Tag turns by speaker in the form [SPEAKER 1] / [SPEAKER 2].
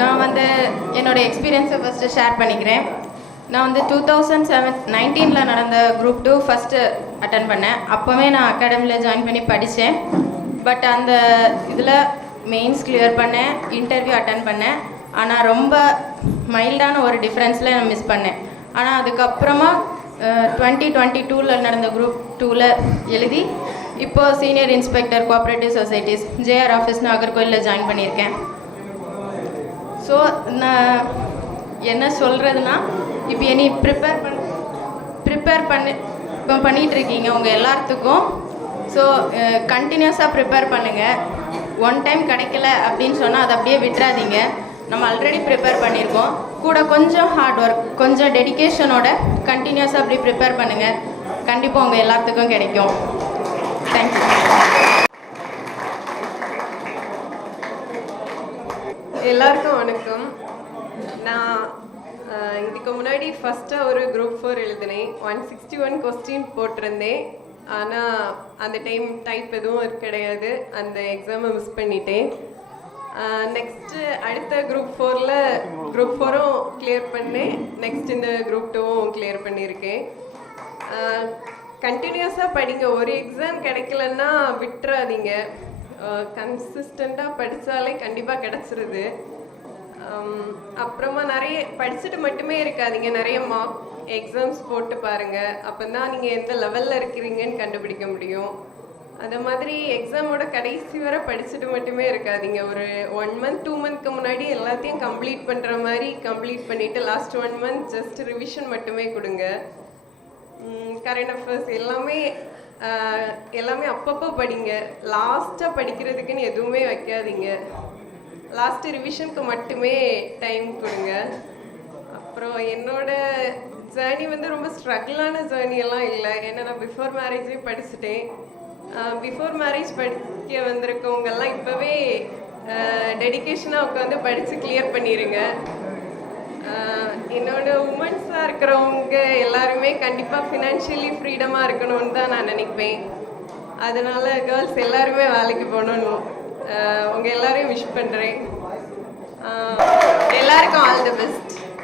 [SPEAKER 1] நான் வந்து என்னோட எக்ஸ்பீரியன்ஸை ஃபஸ்ட்டு ஷேர் பண்ணிக்கிறேன். நான் வந்து டூ தௌசண்ட் செவன் நைன்டீனில் நடந்த குரூப் டூ ஃபஸ்ட்டு அட்டன் பண்ணேன். அப்போவே நான் அகாடமியில் ஜாயின் பண்ணி படித்தேன் பட் அந்த இதில் மெயின்ஸ் கிளியர் பண்ணேன் இன்டர்வியூ அட்டன் பண்ணேன். ஆனால் ரொம்ப மைல்டான ஒரு டிஃப்ரென்ஸில் நான் மிஸ் பண்ணேன். ஆனால் அதுக்கப்புறமா டுவெண்ட்டி டுவெண்ட்டி டூவில் நடந்த குரூப் டூவில் எழுதி இப்போ senior inspector cooperative societies JR office நாகர்கோயிலில் join பண்ணியிருக்கேன். ஸோ நான் என்ன சொல்கிறதுனா இப்போ இனி ப்ரிப்பேர் பண்ண ப்ரிப்பேர் பண்ணி இப்போ பண்ணிகிட்ருக்கீங்க உங்கள் எல்லாத்துக்கும் ஸோ கண்டினியூஸாக ப்ரிப்பேர் பண்ணுங்கள் ஒன் டைம் கிடைக்கல அப்படின்னு சொன்னால் அதை அப்படியே விட்டுறாதீங்க. நம்ம ஆல்ரெடி ப்ரிப்பேர் பண்ணியிருக்கோம். கூட கொஞ்சம் ஹார்ட் ஒர்க் கொஞ்சம் டெடிகேஷனோட கண்டினியூஸாக அப்படி ப்ரிப்பேர் பண்ணுங்கள் கண்டிப்பாக உங்கள் எல்லாத்துக்கும் கிடைக்கும். தேங்க்யூ
[SPEAKER 2] எல்லாருக்கும் வணக்கம். நான் இதுக்கு முன்னாடி ஃபஸ்ட்டாக ஒரு குரூப் ஃபோர் எழுதினேன். ஒன் சிக்ஸ்டி ஒன் கொஸ்டின் போட்டிருந்தேன். ஆனால் அந்த டைம் டைப் எதுவும் கிடையாது. அந்த எக்ஸாமை மிஸ் பண்ணிட்டேன். நெக்ஸ்ட்டு அடுத்த குரூப் ஃபோரில் குரூப் ஃபோரும் கிளியர் பண்ணேன். நெக்ஸ்ட் இந்த குரூப் டூவும் கிளியர் பண்ணியிருக்கேன். கண்டினியூஸாக படிங்க. ஒரு எக்ஸாம் கிடைக்கலன்னா விட்டுறாதீங்க. கன்சிஸ்டண்ட்டாக படித்தாலே கண்டிப்பாக கிடச்சிருது. அப்புறமா நிறைய படிச்சுட்டு மட்டுமே இருக்காதீங்க. நிறைய மார்க் எக்ஸாம்ஸ் போட்டு பாருங்க. அப்போ தான் நீங்கள் எந்த லெவலில் இருக்கிறீங்கன்னு கண்டுபிடிக்க முடியும். அந்த மாதிரி எக்ஸாமோட கடைசி வரை படிச்சுட்டு மட்டுமே இருக்காதீங்க. ஒரு ஒன் மந்த் டூ மந்த்க்கு முன்னாடி எல்லாத்தையும் கம்ப்ளீட் பண்ணுற மாதிரி கம்ப்ளீட் பண்ணிவிட்டு last one month just revision மட்டுமே கொடுங்க. கரண்ட் அஃபேர்ஸ் எல்லாமே ஆஹ், எல்லாமே அப்பப்போ படிங்க. லாஸ்ட்டாக படிக்கிறதுக்குன்னு எதுவுமே வைக்காதீங்க. லாஸ்ட் ரிவிஷனுக்கு மட்டுமே டைம் கொடுங்க. அப்புறம் என்னோட ஜேர்னி வந்து ரொம்ப ஸ்ட்ரகிளான ஜேர்னி எல்லாம் இல்லை. ஏன்னா நான் பிஃபோர் மேரேஜே படிச்சுட்டேன். பிஃபோர் மேரேஜ் படிக்க வந்திருக்கவங்கெல்லாம் இப்போவே டெடிக்கேஷனாக உட்காந்து படித்து கிளியர் பண்ணிடுங்க என்னோட உமன்ஸாக இருக்கிறவங்க எல்லாருமே கண்டிப்பாக ஃபினான்ஷியலி ஃப்ரீடமாக இருக்கணும்னு தான் நான் நினைப்பேன். அதனால கேர்ள்ஸ் எல்லாருமே வேலைக்கு போகணும்னு ஆஹ் உங்க எல்லாரையும் விஷ் பண்ணுறேன் எல்லாருக்கும் ஆல் தி பெஸ்ட்